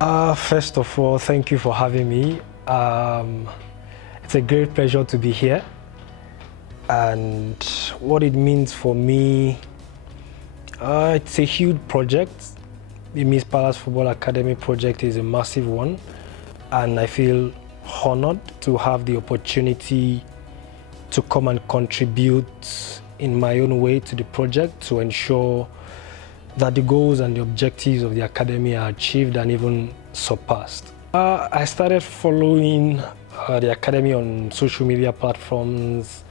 First of all, thank you for having me. It's a great pleasure to be here. And what it means for me, it's a huge project. The Mees Palace Football Academy project is a massive one, and I feel honored to have the opportunity to come and contribute in my own way to the project to ensure that the goals and the objectives of the academy are achieved and even surpassed. I started following the academy on social media platforms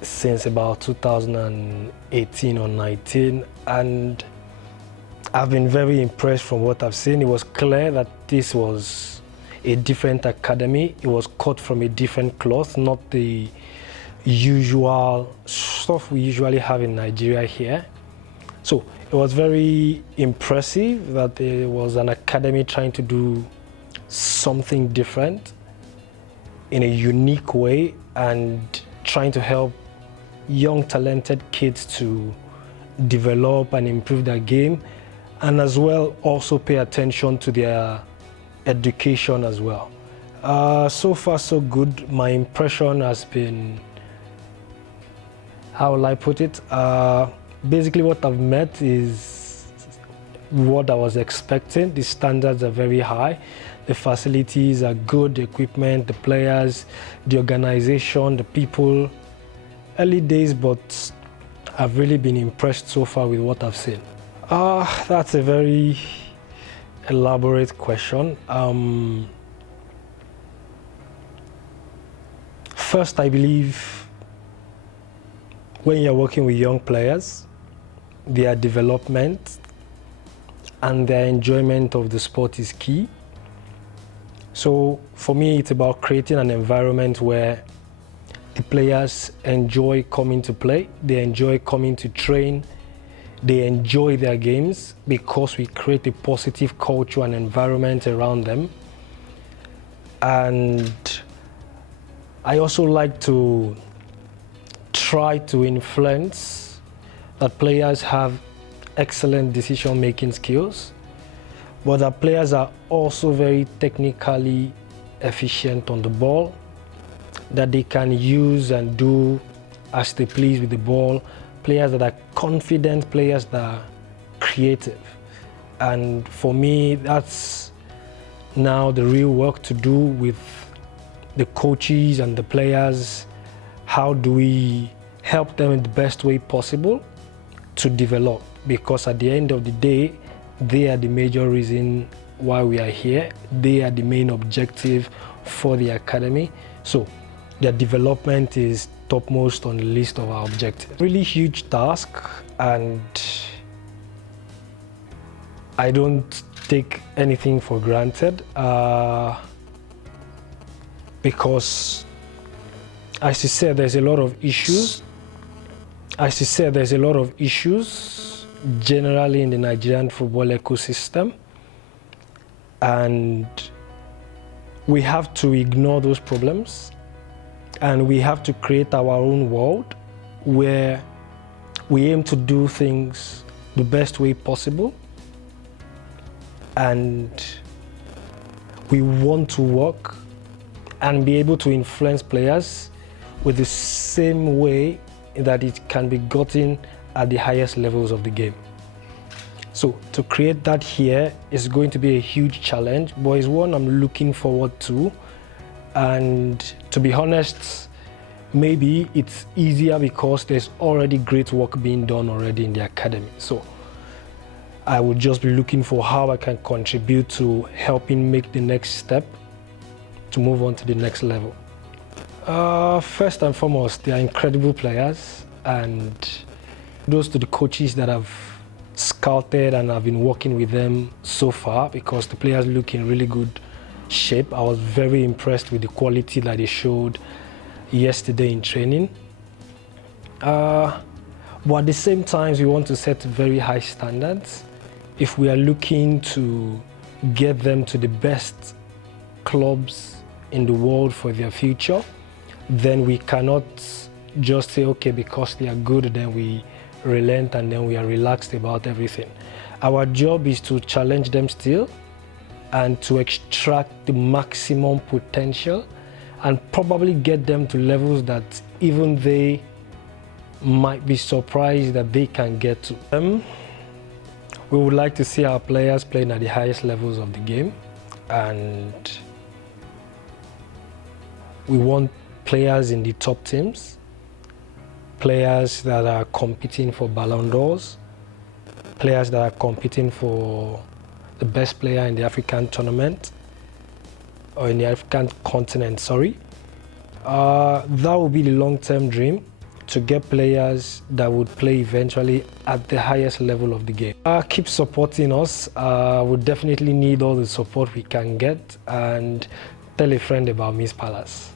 since about 2018 or 19, and I've been very impressed from what I've seen. It was clear that this was a different academy. It was cut from a different cloth, not the usual stuff we usually have in Nigeria here. So it was very impressive that there was an academy trying to do something different in a unique way and trying to help young talented kids to develop and improve their game, and as well also pay attention to their education as well. So far so good. My impression has been, how will I put it? Basically what I've met is what I was expecting. The standards are very high. The facilities are good, the equipment, the players, the organization, the people. Early days, but I've really been impressed so far with what I've seen. That's a very elaborate question. First, I believe when you're working with young players, their development and their enjoyment of the sport is key. So for me, it's about creating an environment where the players enjoy coming to play, they enjoy coming to train, they enjoy their games because we create a positive culture and environment around them. And I also like to try to influence that players have excellent decision-making skills, but that players are also very technically efficient on the ball, that they can use and do as they please with the ball, players that are confident, players that are creative. And for me, that's now the real work to do with the coaches and the players. How do we help them in the best way possible to develop? Because at the end of the day, they are the major reason why we are here. They are the main objective for the academy. So their development is topmost on the list of our objectives. Really huge task, and I don't take anything for granted because, as you said, there's a lot of issues. Generally in the Nigerian football ecosystem, and we have to ignore those problems, and we have to create our own world where we aim to do things the best way possible, and we want to work and be able to influence players with the same way that it can be gotten at the highest levels of the game. So to create that here is going to be a huge challenge, but it's one I'm looking forward to. And to be honest, maybe it's easier because there's already great work being done already in the academy. So I would just be looking for how I can contribute to helping make the next step to move on to the next level. First and foremost, they are incredible players, and those to the coaches that have scouted and have been working with them so far, because the players look in really good shape. I was very impressed with the quality that they showed yesterday in training. But at the same time, we want to set very high standards. If we are looking to get them to the best clubs in the world for their future, then we cannot just say, okay, because they are good, then we relent and then we are relaxed about everything. Our job is to challenge them still, and to extract the maximum potential and probably get them to levels that even they might be surprised that they can get to. We would like to see our players playing at the highest levels of the game, and we want players in the top teams, players that are competing for Ballon d'Ors, players that are competing for the best player in the African tournament, or in the African continent, sorry. That would be the long-term dream, to get players that would play eventually at the highest level of the game. Keep supporting us. We definitely need all the support we can get, and tell a friend about Mees Palace.